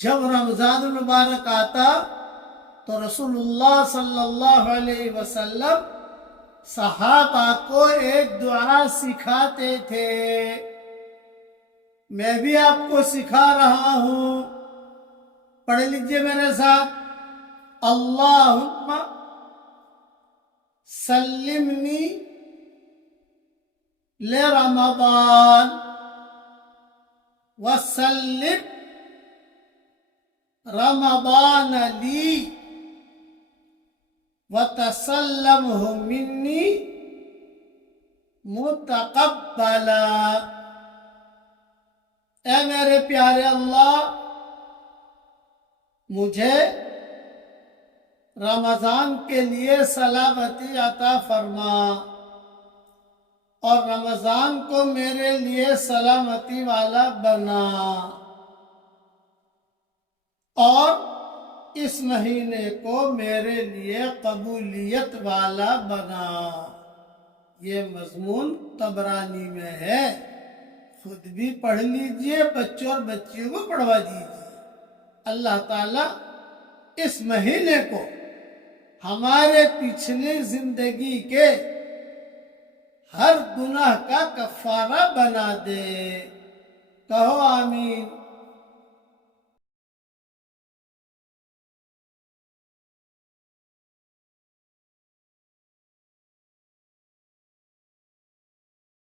جب رمضان المبارک آتا تو رسول اللہ صلی اللہ علیہ وسلم صحابہ کو ایک دعا سکھاتے تھے. میں بھی آپ کو سکھا رہا ہوں، پڑھ لیجئے میرے ساتھ. اللہم سلمنی لرمضان وسلم رمضان لی وتسلمہ منی متقبلا. اے میرے پیارے اللہ، مجھے رمضان کے لیے سلامتی عطا فرما اور رمضان کو میرے لیے سلامتی والا بنا، اور اس مہینے کو میرے لیے قبولیت والا بنا. یہ مضمون طبرانی میں ہے، خود بھی پڑھ لیجئے، بچوں اور بچیوں کو پڑھوا دیجئے. اللہ تعالیٰ اس مہینے کو ہمارے پچھلی زندگی کے ہر گناہ کا کفارہ بنا دے. کہو آمین.